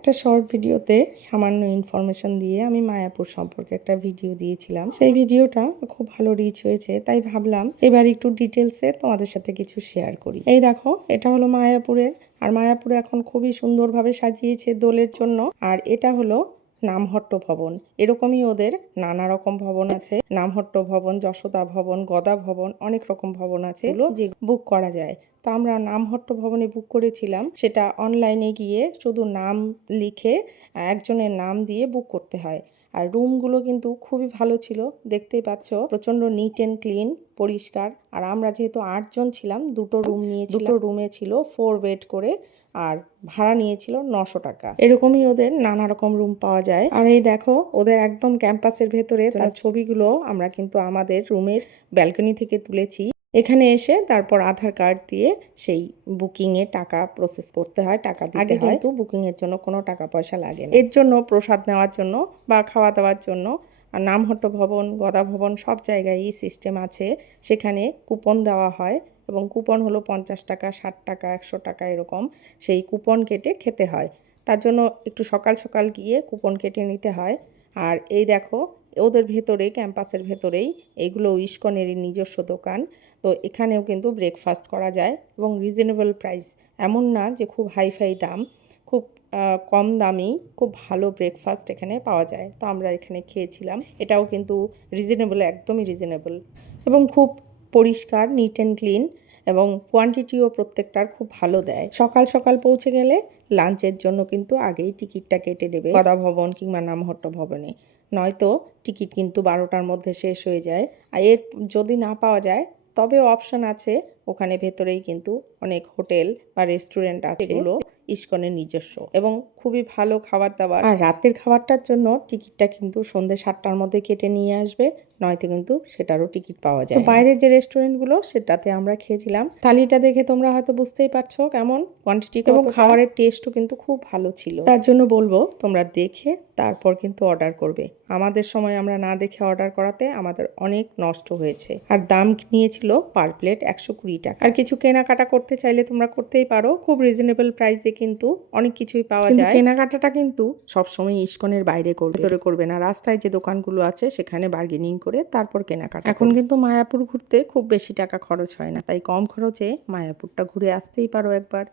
একটা শর্ট ভিডিওতে সামান্য ইনফরমেশন দিয়ে আমি মায়াপুর সম্পর্কে একটা ভিডিও দিয়েছিলাম। সেই ভিডিওটা খুব ভালো রিচ হয়েছে, তাই ভাবলাম এবার একটু ডিটেলসে তোমাদের সাথে কিছু শেয়ার করি। এই দেখো, এটা হলো মায়াপুরের, আর মায়াপুরে এখন খুবই সুন্দরভাবে সাজিয়েছে দোলের জন্য। আর এটা হলো নামহট্ট ভবন। এরকমই ওদের নানা রকম ভবন আছে, নামহট্ট ভবন, যশোদা ভবন, গদা ভবন, অনেক রকম ভবন আছে যে বুক করা যায়। তো আমরা নামহট্ট ভবনে বুক করেছিলাম। সেটা অনলাইনে গিয়ে শুধু নাম লিখে একজনের নাম দিয়ে বুক করতে হয়। আর রুমগুলো কিন্তু খুবই ভালো ছিল, দেখতেই পাচ্ছ, প্রচণ্ড নিট অ্যান্ড ক্লিন, পরিষ্কার। আর আমরা যেহেতু 8 জন ছিলাম, দুটো রুম নিয়েছিলাম। দুটো রুমে ছিল 4 বেড করে, আর ভাড়া নিয়েছিল 900 টাকা। এরকমই ওদের নানা রকম রুম পাওয়া যায়। আর এই দেখো, ওদের একদম ক্যাম্পাসের ভেতরে তার ছবিগুলো আমরা কিন্তু আমাদের রুমের ব্যালকনি থেকে তুলেছি। এখানে এসে তারপর আধার কার্ড দিয়ে সেই বুকিংয়ে টাকা প্রসেস করতে হয়, টাকা দিতে হয়। আগে কিন্তু বুকিংয়ের জন্য কোনো টাকা পয়সা লাগে না। এর জন্য প্রসাদ নেওয়ার জন্য বা খাওয়া দাওয়ার জন্য আর নামহট্ট ভবন, গদা ভবন সব জায়গায়ই সিস্টেম আছে। সেখানে কুপন দেওয়া হয় এবং কুপন হলো 50 টাকা, 60 টাকা, 100 টাকা এরকম। সেই কুপন কেটে খেতে হয়। তার জন্য একটু সকাল সকাল গিয়ে কুপন কেটে নিতে হয়। আর এই দেখো, ওদের ভেতরে, ক্যাম্পাসের ভেতরেই এগুলো ইস্কনেরই নিজস্ব দোকান। তো এখানেও কিন্তু ব্রেকফাস্ট করা যায় এবং রিজনেবল প্রাইস। এমন না যে খুব হাইফাই দাম, খুব কম দামেই খুব ভালো ব্রেকফাস্ট এখানে পাওয়া যায়। তো আমরা এখানে খেয়েছিলাম। এটাও কিন্তু রিজনেবল, একদমই রিজনেবল এবং খুব পরিষ্কার, নিট অ্যান্ড ক্লিন, এবং কোয়ান্টিটিও প্রত্যেকটার খুব ভালো দেয়। সকাল সকাল পৌঁছে গেলে লাঞ্চের জন্য কিন্তু আগেই টিকিটটা কেটে নেবে গদা ভবন কিংবা নামহট্ট ভবনে, নয়তো টিকিট কিন্তু 12টার মধ্যে শেষ হয়ে যায়। আর এর যদি না পাওয়া যায় তবেও অপশন আছে, ওখানে ভেতরেই কিন্তু অনেক হোটেল বা রেস্টুরেন্ট আছে, এগুলো ইস্কনের নিজস্ব, এবং খুবই ভালো খাবার দাবার। আর রাতের খাবারটার জন্য টিকিটটা কিন্তু সন্ধ্যে 7টার মধ্যে কেটে নিয়ে আসবে, নয়তো কিন্তু সেটারও টিকিট পাওয়া যায়। তো বাইরের যে রেস্টুরেন্টগুলো, সেটাতে আমরা খেয়েছিলাম। থালিটা দেখে তোমরা হয়তো বুঝতেই পারছো কেমন কোয়ান্টিটি, এবং খাবারের টেস্টও কিন্তু খুব ভালো ছিল। তার জন্য বলবো তোমরা দেখে তারপর কিন্তু অর্ডার করবে। আমাদের সময় আমরা না দেখে অর্ডার করাতে আমাদের অনেক নষ্ট হয়েছে। আর দাম নিয়েছিল পার প্লেট 120 টাকা। আর কিছু কেনাকাটা করতে চাইলে তোমরা করতেই পারো, খুব রিজনেবল প্রাইসে কিন্তু অনেক কিছুই পাওয়া যায়। কেনাকাটাটা কিন্তু সবসময় ইস্কনের বাইরে করবে, ভেতরে করবে না। রাস্তায় যে দোকানগুলো আছে সেখানে বার্গেনিং করে তারপর কেনাকাটা। এখন কিন্তু মায়াপুর ঘুরতে খুব বেশি টাকা খরচ হয় না, তাই কম খরচে মায়াপুরটা ঘুরে আসতেই পারো একবার।